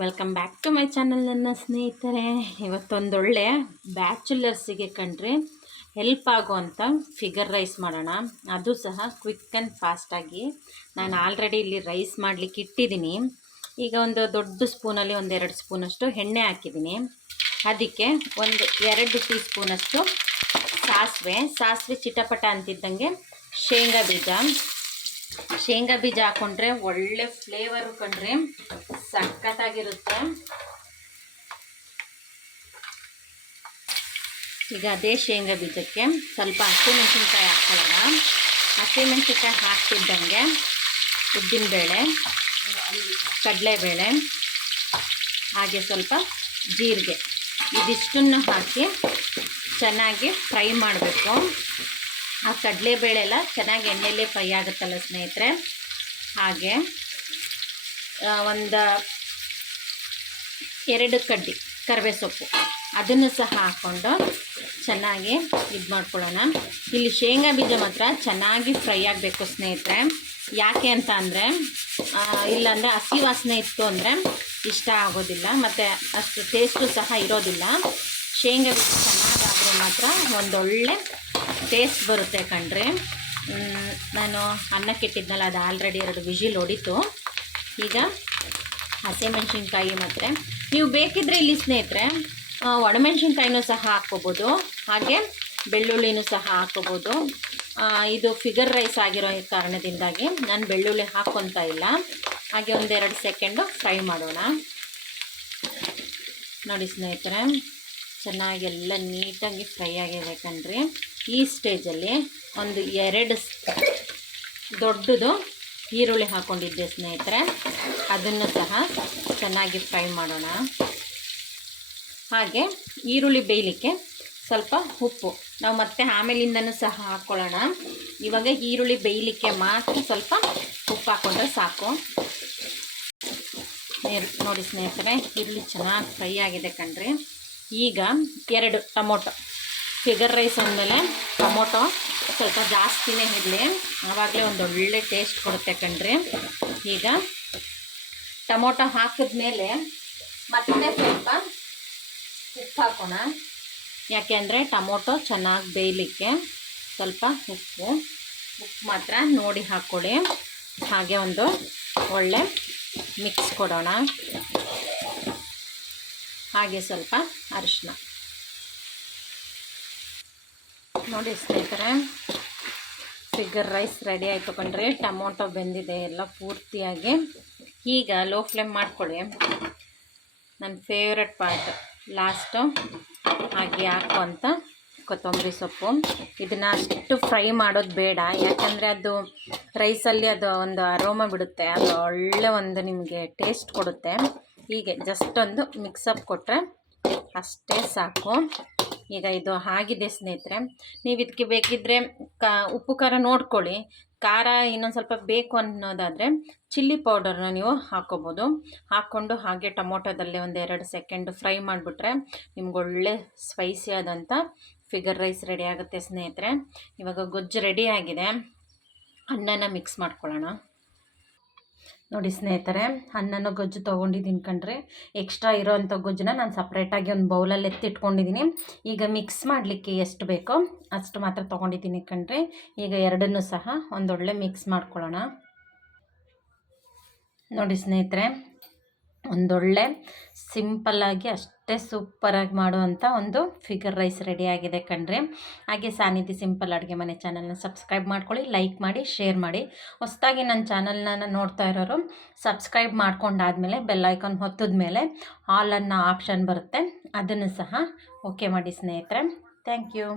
Welcome back to my channel ನನ್ನ ಸ್ನೇಹಿತರೆ. ಇವತ್ತೊಂದೊಳ್ಳೆ ಬ್ಯಾಚುಲರ್ಸಿಗೆ ಕಂಡ್ರೆ ಹೆಲ್ಪ್ ಆಗುವಂಥ ಫಿಗರ್ ರೈಸ್ ಮಾಡೋಣ. ಅದು ಸಹ ಕ್ವಿಕ್ ಆ್ಯಂಡ್ ಫಾಸ್ಟಾಗಿ ನಾನು ಆಲ್ರೆಡಿ ಇಲ್ಲಿ ರೈಸ್ ಮಾಡಲಿಕ್ಕೆ ಇಟ್ಟಿದ್ದೀನಿ. ಈಗ ಒಂದು ದೊಡ್ಡ ಸ್ಪೂನಲ್ಲಿ ಒಂದು ಎರಡು ಸ್ಪೂನಷ್ಟು ಎಣ್ಣೆ ಹಾಕಿದ್ದೀನಿ. ಅದಕ್ಕೆ ಒಂದು ಎರಡು ಟೀ ಸ್ಪೂನಷ್ಟು ಸಾಸಿವೆ. ಸಾಸಿವೆ ಚಿಟಪಟ ಅಂತಿದ್ದಂಗೆ ಶೇಂಗಾ ಬೀಜ. ಶೇಂಗಾ ಬೀಜ ಹಾಕೊಂಡ್ರೆ ಒಳ್ಳೆ ಫ್ಲೇವರ್ ಕಂಡ್ರೆ ಸಖತ್ತಾಗಿರುತ್ತೆ. ಈಗ ಅದೇ ಶೇಂಗಾ ಬೀಜಕ್ಕೆ ಸ್ವಲ್ಪ ಹಸಿಮೆಣಸಿನ್ಕಾಯಿ ಹಾಕೊಳ್ಳೋಣ. ಹಸಿಮೆಣಸಿನ್ಕಾಯಿ ಹಾಕ್ತಿದ್ದಂಗೆ ಉದ್ದಿನಬೇಳೆ ಕಡಲೆಬೇಳೆ, ಹಾಗೆ ಸ್ವಲ್ಪ ಜೀರಿಗೆ. ಇದಿಷ್ಟನ್ನು ಹಾಕಿ ಚೆನ್ನಾಗಿ ಫ್ರೈ ಮಾಡಬೇಕು. ಆ ಕಡಲೆಬೇಳೆ ಎಲ್ಲ ಚೆನ್ನಾಗಿ ಎಣ್ಣೆಯಲ್ಲೇ ಫ್ರೈ ಆಗುತ್ತಲ್ಲ ಸ್ನೇಹಿತರೆ? ಹಾಗೆ ಒಂದು ಎರಡು ಕಡ್ಡಿ ಕರಿಬೇ ಸೊಪ್ಪು ಅದನ್ನು ಸಹ ಹಾಕ್ಕೊಂಡು ಚೆನ್ನಾಗಿ ಇದು ಮಾಡ್ಕೊಳ್ಳೋಣ. ಇಲ್ಲಿ ಶೇಂಗಾ ಬೀಜ ಮಾತ್ರ ಚೆನ್ನಾಗಿ ಫ್ರೈ ಆಗಬೇಕು ಸ್ನೇಹಿತರೆ. ಯಾಕೆ ಅಂತ ಅಂದರೆ ಇಲ್ಲಾಂದರೆ ಹಸಿ ವಾಸನೆ ಇತ್ತು ಅಂದರೆ ಇಷ್ಟ ಆಗೋದಿಲ್ಲ, ಮತ್ತು ಅಷ್ಟು ಟೇಸ್ಟು ಸಹ ಇರೋದಿಲ್ಲ. ಶೇಂಗಾ ಬೀಜ ಚೆನ್ನಾಗಾದರೆ ಮಾತ್ರ ಒಂದೊಳ್ಳೆ ಟೇಸ್ಟ್ ಬರುತ್ತೆ ಕಣ್ರಿ. ನಾನು ಅನ್ನಕ್ಕೆ ಇಟ್ಟಿದ್ನಲ್ಲ, ಅದು ಆಲ್ರೆಡಿ ಎರಡು ವಿಜಿಲ್ ಹೊಡಿತು. ಈಗ ಹಸಿಮೆಣ್ಸಿನ್ಕಾಯಿ ಮತ್ತು ನೀವು ಬೇಕಿದ್ದರೆ ಇಲ್ಲಿ ಸ್ನೇಹಿತರೆ ಒಣಮೆಣ್ಸಿನ್ಕಾಯಿನೂ ಸಹ ಹಾಕ್ಕೋಬೋದು. ಹಾಗೆ ಬೆಳ್ಳುಳ್ಳಿನೂ ಸಹ ಹಾಕ್ಕೋಬೋದು. ಇದು ಫಿಗರ್ ರೈಸ್ ಆಗಿರೋ ಕಾರಣದಿಂದಾಗಿ ನಾನು ಬೆಳ್ಳುಳ್ಳಿ ಹಾಕ್ಕೊತಾ ಇಲ್ಲ. ಹಾಗೆ ಒಂದೆರಡು ಸೆಕೆಂಡು ಫ್ರೈ ಮಾಡೋಣ. ನೋಡಿ ಸ್ನೇಹಿತರೆ, ಚೆನ್ನಾಗಿ ಎಲ್ಲ ನೀಟಾಗಿ ಫ್ರೈ ಆಗಿದೆ ಕಣ್ರಿ. ಈ ಸ್ಟೇಜಲ್ಲಿ ಒಂದು ಎರಡು ದೊಡ್ಡದು ಈರುಳ್ಳಿ ಹಾಕ್ಕೊಂಡಿದ್ದೆ ಸ್ನೇಹಿತರೆ. ಅದನ್ನು ಸಹ ಚೆನ್ನಾಗಿ ಫ್ರೈ ಮಾಡೋಣ. ಹಾಗೆ ಈರುಳ್ಳಿ ಬೇಯಲಿಕ್ಕೆ ಸ್ವಲ್ಪ ಉಪ್ಪು. ನಾವು ಮತ್ತೆ ಆಮೇಲಿಂದನೂ ಸಹ ಹಾಕ್ಕೊಳ್ಳೋಣ. ಇವಾಗ ಈರುಳ್ಳಿ ಬೇಯಲಿಕ್ಕೆ ಮಾತ್ರ ಸ್ವಲ್ಪ ಉಪ್ಪು ಹಾಕ್ಕೊಂಡ್ರೆ ಸಾಕು. ನೋಡಿ ಸ್ನೇಹಿತರೆ, ಈರುಳ್ಳಿ ಚೆನ್ನಾಗಿ ಫ್ರೈ ಆಗಿದೆ ಕಣ್ರಿ. ಈಗ ಎರಡು ಟೊಮೊಟೊ. ಫಿಗರ್ ರೈಸ್ ಅಂದಮೇಲೆ ಟೊಮೊಟೊ, ಸ್ವಲ್ಪ ಜಾಸ್ತಿನೇ ಇರಲಿ. ಆವಾಗಲೇ ಒಂದು ಒಳ್ಳೆ ಟೇಸ್ಟ್ ಕೊಡುತ್ತೆ ಕಣ್ರಿ. ಈಗ ಟೊಮೊಟೊ ಹಾಕಿದ್ಮೇಲೆ ಮತ್ತೆ ಸ್ವಲ್ಪ ಉಪ್ಪು ಹಾಕೋಣ. ಯಾಕೆ ಅಂದರೆ ಟೊಮೊಟೊ ಚೆನ್ನಾಗಿ ಬೇಯಲಿಕ್ಕೆ ಸ್ವಲ್ಪ ಉಪ್ಪು ಉಪ್ಪು ಮಾತ್ರ ನೋಡಿ ಹಾಕ್ಕೊಳ್ಳಿ ಹಾಗೆ ಒಂದು ಒಳ್ಳೆ ಮಿಕ್ಸ್ ಕೊಡೋಣ. ಹಾಗೆ ಸ್ವಲ್ಪ ಅರಿಶಿನ ನೋಡಿ ಸ್ನೇಹಿತರೆ ಫಿಗರ್ ರೈಸ್ ರೆಡಿ ಆಯಿತು ಕಣ್ರಿ. ಟೊಮೊಟೊ ಬೆಂದಿದೆ ಎಲ್ಲ ಪೂರ್ತಿಯಾಗಿ. ಈಗ ಲೋ ಫ್ಲೇಮ್ ಮಾಡ್ಕೊಳ್ಳಿ. ನನ್ನ ಫೇವ್ರೆಟ್ ಪಾರ್ಟ್ ಲಾಸ್ಟು ಹಾಗೆ ಹಾಕುವಂಥ ಕೊತ್ತಂಬರಿ ಸೊಪ್ಪು. ಇದನ್ನು ಅಷ್ಟು ಫ್ರೈ ಮಾಡೋದು ಬೇಡ. ಯಾಕಂದರೆ ಅದು ರೈಸಲ್ಲಿ ಅದು ಒಂದು ಅರೋಮ ಬಿಡುತ್ತೆ. ಅದು ಒಳ್ಳೆ ಒಂದು ನಿಮಗೆ ಟೇಸ್ಟ್ ಕೊಡುತ್ತೆ. ಹೀಗೆ ಜಸ್ಟ್ ಒಂದು ಮಿಕ್ಸಪ್ ಕೊಟ್ಟರೆ ಅಷ್ಟೇ ಸಾಕು. ಈಗ ಇದು ಆಗಿದೆ ಸ್ನೇಹಿತರೆ. ನೀವು ಇದಕ್ಕೆ ಬೇಕಿದ್ದರೆ ಕಾ, ಉಪ್ಪು ಖಾರ ನೋಡ್ಕೊಳ್ಳಿ. ಖಾರ ಇನ್ನೊಂದು ಸ್ವಲ್ಪ ಬೇಕು ಅನ್ನೋದಾದರೆ ಚಿಲ್ಲಿ ಪೌಡರ್ನ ನೀವು ಹಾಕ್ಕೋಬೋದು. ಹಾಕ್ಕೊಂಡು ಹಾಗೆ ಟೊಮೊಟೊದಲ್ಲೇ ಒಂದು ಎರಡು ಸೆಕೆಂಡ್ ಫ್ರೈ ಮಾಡಿಬಿಟ್ರೆ ನಿಮ್ಗೆ ಒಳ್ಳೆ ಸ್ಪೈಸಿ ಆದಂಥ ಫಿಗರ್ ರೈಸ್ ರೆಡಿ ಆಗುತ್ತೆ ಸ್ನೇಹಿತರೆ. ಇವಾಗ ಗೊಜ್ಜು ರೆಡಿ ಆಗಿದೆ. ಅನ್ನನ ಮಿಕ್ಸ್ ಮಾಡ್ಕೊಳ್ಳೋಣ. ನೋಡಿ ಸ್ನೇಹಿತರೆ, ಅನ್ನನ ಗೊಜ್ಜು ತೊಗೊಂಡಿದ್ದೀನಿ ಕಣ್ರಿ. ಎಕ್ಸ್ಟ್ರಾ ಇರೋವಂಥ ಗೊಜ್ಜನ್ನ ನಾನು ಸಪ್ರೇಟಾಗಿ ಒಂದು ಬೌಲಲ್ಲಿ ಎತ್ತಿಟ್ಕೊಂಡಿದ್ದೀನಿ ಈಗ ಮಿಕ್ಸ್ ಮಾಡಲಿಕ್ಕೆ ಎಷ್ಟು ಬೇಕೋ ಅಷ್ಟು ಮಾತ್ರ ತೊಗೊಂಡಿದ್ದೀನಿ ಕಣ್ರಿ. ಈಗ ಎರಡನ್ನೂ ಸಹ ಒಂದೊಳ್ಳೆ ಮಿಕ್ಸ್ ಮಾಡ್ಕೊಳ್ಳೋಣ. ನೋಡಿ ಸ್ನೇಹಿತರೆ ಒಂದೊಳ್ಳೆ ಸಿಂಪಲ್ಲಾಗಿ ಅಷ್ಟೇ ಸೂಪರಾಗಿ ಮಾಡುವಂಥ ಒಂದು ಫಿಗರ್ ರೈಸ್ ರೆಡಿಯಾಗಿದೆ ಕಣ್ರಿ. ಹಾಗೆ ಸಾನಿಧಿ ಸಿಂಪಲ್ ಅಡುಗೆ ಮನೆ ಚಾನಲ್ನ ಸಬ್ಸ್ಕ್ರೈಬ್ ಮಾಡ್ಕೊಳ್ಳಿ ಲೈಕ್ ಮಾಡಿ ಶೇರ್ ಮಾಡಿ. ಹೊಸದಾಗಿ ನನ್ನ ಚಾನಲ್ನ ನೋಡ್ತಾ ಇರೋರು ಸಬ್ಸ್ಕ್ರೈಬ್ ಮಾಡ್ಕೊಂಡಾದಮೇಲೆ ಬೆಲ್ ಐಕಾನ್ ಹೊತ್ತದ ಮೇಲೆ ಆಲ್ ಅನ್ನೋ ಆಪ್ಷನ್ ಬರುತ್ತೆ. ಅದನ್ನು ಸಹ ಓಕೆ ಮಾಡಿ ಸ್ನೇಹಿತರೆ. Thank you